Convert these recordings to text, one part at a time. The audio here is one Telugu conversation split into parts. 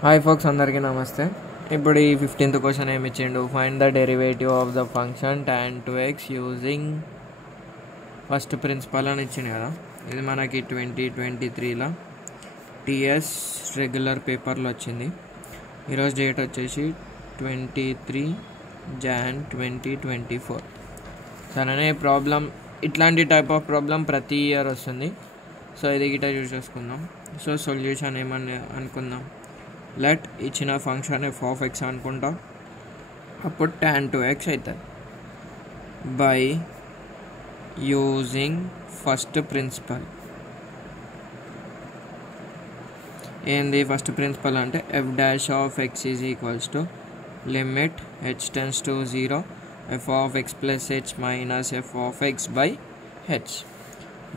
హాయ్ ఫోక్స్, అందరికీ నమస్తే. ఇప్పుడు ఈ 15th క్వశ్చన్ ఏమి ఇచ్చిండు? Find the derivative of the function tan 2x using first principle అని ఇచ్చింది కదా. ఇది మనకి 2023లో టీఎస్ రెగ్యులర్ పేపర్లో వచ్చింది. ఈరోజు డేట్ వచ్చేసి 23 Jan 2024. సరే, ప్రాబ్లం ఇట్లాంటి టైప్ ఆఫ్ ప్రాబ్లం ప్రతి ఇయర్ వస్తుంది. సో ఇది గిట్ట చూసేసుకుందాం. సో సొల్యూషన్ ఏమని అనుకుందాం. లెట్ ఇచ్చిన ఫంక్షన్ ఎఫ్ ఆఫ్ ఎక్స్ అనుకుంటాం. అప్పుడు tan 2x అవుతుంది బై యూజింగ్ ఫస్ట్ ప్రిన్సిపల్. ఏంది ఫస్ట్ ప్రిన్సిపల్ అంటే F dash of X is equals to limit H tends to 0 F of X plus H minus F of X by H.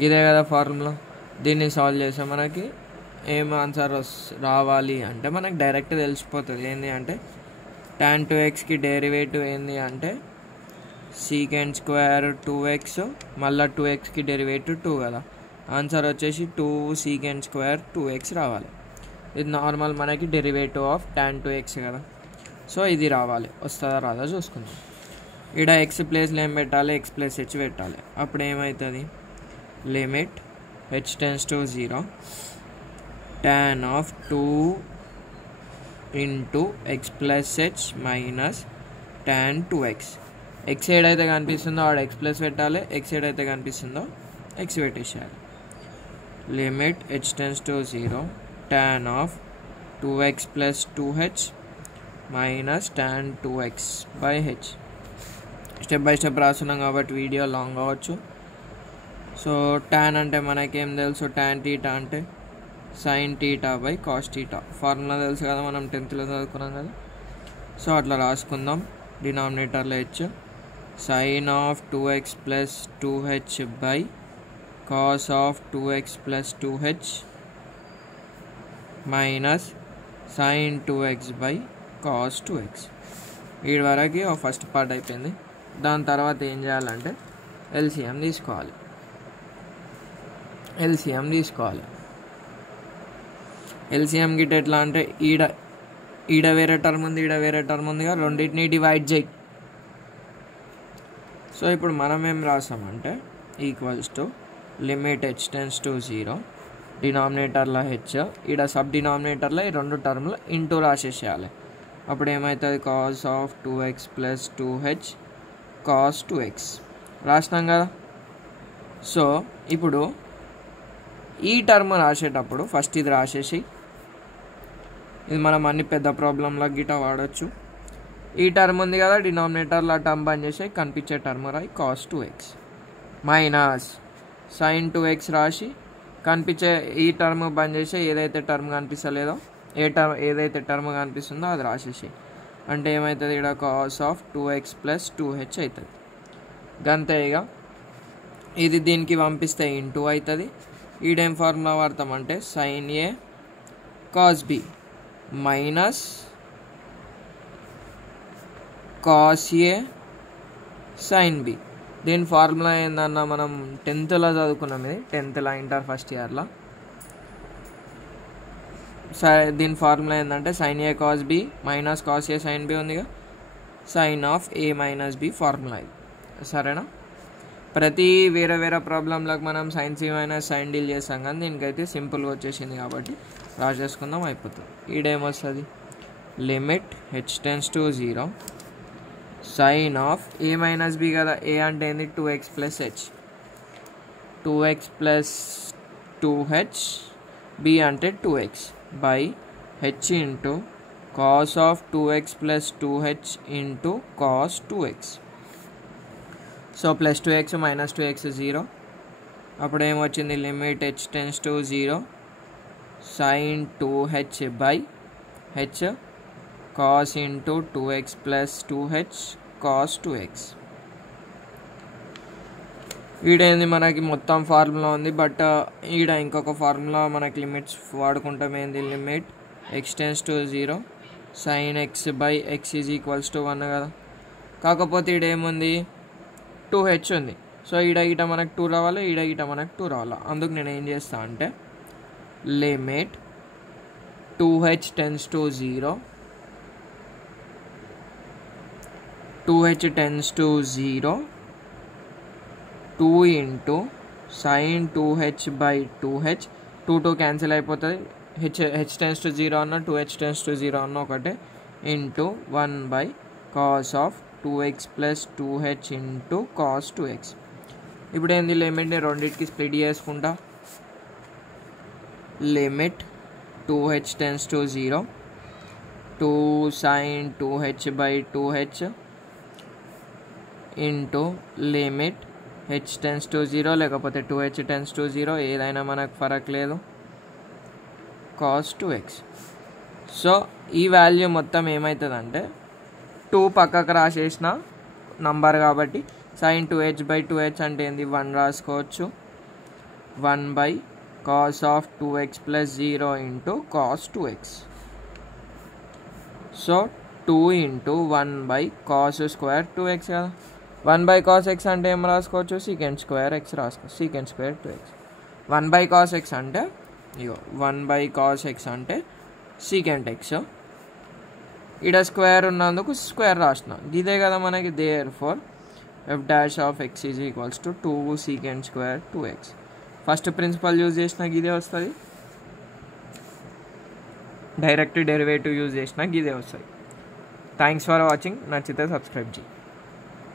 ఇదే కదా ఫార్ములా. దీన్ని సాల్వ్ చేస్తే మనకి ఏం ఆన్సర్ రావాలి అంటే మనకు డైరెక్ట్ తెలిసిపోతుంది. ఏంటి అంటే tan 2xకి డెరివేటివ్ ఏంది అంటే సీకెండ్ స్క్వేర్ 2x, మళ్ళీ 2xకి డెరివేటివ్ 2 కదా. ఆన్సర్ వచ్చేసి 2 సీకెండ్ స్క్వేర్ 2x రావాలి. ఇది నార్మల్ మనకి డెరివేటివ్ ఆఫ్ tan 2x కదా. సో ఇది రావాలి. వస్తుందా రాదా చూసుకుందాం. ఇక్కడ ఎక్స్ ప్లేస్లో ఏం పెట్టాలి? ఎక్స్ ప్లస్ హెచ్ పెట్టాలి. అప్పుడు ఏమవుతుంది? Limit H tends to 0 tan of 2 into x plus h minus tan 2x. x ఏడైతే కనిపిస్తుందో ఆడ x ప్లస్ పెట్టాలి, x ఏడైతే కనిపిస్తుందో x పెట్టేసేయాలి. Limit h tends to 0 tan of 2x plus 2h minus tan 2x by h. Step by step రాస్తున్నాం కాబట్టి వీడియో లాంగ్ అవ్వచ్చు. సో tan అంటే మనకేం తెలుసు? tan థీటా అంటే sine theta by cos theta. Formula తెలుసు కదా, మనం 10th చదువుకున్నాం కదా. సో అట్లా రాసుకుందాం. డినామినేటర్లో h sine of 2x plus 2h by cos of 2x plus 2h minus sine 2x by cos 2x. వీడి వరకు ఫస్ట్ పార్ట్ అయిపోయింది. దాని తర్వాత ఏం చేయాలంటే ఎల్సిఎం తీసుకోవాలి. ఎల్సిఎం గిట్ ఎట్లా అంటే ఈడ వేరే టర్మ్ ఉంది, ఈడ వేరే టర్మ్ ఉందిగా, రెండింటిని డివైడ్ చేయి. సో ఇప్పుడు మనం ఏం రాసామంటే equals to limit H tends to 0 డినామినేటర్లో హెచ్, ఈడ సబ్ డినామినేటర్లో ఈ రెండు టర్మ్లు ఇంటూ రాసేసేయాలి. అప్పుడు ఏమవుతుంది? Cos of 2x plus 2h cos 2x రాసినాం కదా. సో ఇప్పుడు ఈ టర్మ్ రాసేటప్పుడు ఫస్ట్ ఇది రాసేసి, ఇది మనం అన్ని పెద్ద ప్రాబ్లంలో గిట వాడచ్చు. ఈ టర్మ్ ఉంది కదా డినామినేటర్లో, టర్మ్ బంద్ చేసి కనిపించే టర్మ్ రాయి cos 2x minus sine 2x రాసి కనిపించే ఈ టర్మ్ బంద్ చేసి ఏదైతే టర్మ్ కనిపిస్తలేదో ఏదైతే టర్మ్ కనిపిస్తుందో అది రాసేసి. అంటే ఏమవుతుంది? ఇక్కడ cos of 2x plus 2h అవుతుంది. గంతేగా ఇది దీనికి పంపిస్తే ఇంటూ అవుతుంది. ఈడేం ఫార్ములా వాడతామంటే sine A cos B minus cos A sine B. దీని ఫార్ములా ఏందన్నా మనం 10thలో చదువుకున్నాం. ఇది 10thలో ఇంటర్ ఫస్ట్ ఇయర్లో. దీని ఫార్ములా ఏంటంటే sine A cos B minus cos A sine B ఉందిగా, sine of A minus B formula ఇది. సరేనా? ప్రతి వేరే వేరే ప్రాబ్లంలకు మనం sine C minus sine deal చేస్తాం, కానీ దీనికైతే సింపుల్గా వచ్చేసింది కాబట్టి రాసేసుకుందాం, అయిపోతుంది. ఈడేమొస్తుంది? Limit H tends to 0 sine of A minus B కదా. ఏ అంటే ఏంది? 2x plus H, 2x plus 2h, B అంటే 2x by H into cos of 2x plus 2h into cos 2x. So plus 2x minus 2x 0. అప్పుడు ఏమొచ్చింది? Limit H tends to 0 sine 2h by H cos into 2x plus 2h cos 2x. ఈడేంది మనకి మొత్తం ఫార్ములా ఉంది, బట్ ఈడ ఇంకొక ఫార్ములా మనకి లిమిట్స్ వాడుకుంటాం. ఏంది? Limit x tends to 0 sign X by X is equals to 1 కదా. కాకపోతే ఈడేముంది? 2h ఉంది. సో ఈడ గిట మనకు 2 రావాలి, ఈడ గిట మనకు 2 రావాలి. అందుకు నేను ఏం చేస్తా అంటే limit 2h tends to 0, 2h tends to 0, 2 into sin 2h by 2h, 2 cancel అయిపోతుంది, h tends to 0 అన్న 2h tends to 0 అన్న ఒకటే, into 1 by cos of 2x plus 2h into cos 2x. ఇప్పుడు ఏంది లిమిట్ని రెండింటికి స్ప్లిట్ చేసుకుంటా, limit 2h tends to 0, 2 sin 2h by 2h into limit h tends to 0 లేకపోతే 2h tends to 0, ఏదైనా మనకు ఫరక్ లేదు, cos 2x. సో ఈ వాల్యూ మొత్తం ఏమవుతుందంటే 2 పక్కకు రాసేసిన నంబర్ కాబట్టి sin 2h by 2h అంటే ఏంది 1 రాసుకోవచ్చు, 1 by cos of 2x plus 0 into cos 2x. So 2 into 1 by cos square 2x కదా, 1 by cos x అంటే ఏం రాసుకోవచ్చు, secant square x రాసుకోవచ్చు, secant square 2x. 1 by cos x అంటే ఇగో 1 by cos x అంటే secant x, ఇక్కడ స్క్వేర్ ఉన్నందుకు స్క్వేర్ రాసిన, ఇదే కదా మనకి, therefore f dash of x is equals to 2 secant square 2x. First principle use చేసిన ఇదే వస్తుంది, డైరెక్ట్ డెరివేటివ్ యూజ్ చేసిన ఇదే వస్తుంది. Thanks for watching. నచ్చితే సబ్స్క్రైబ్ చేయి.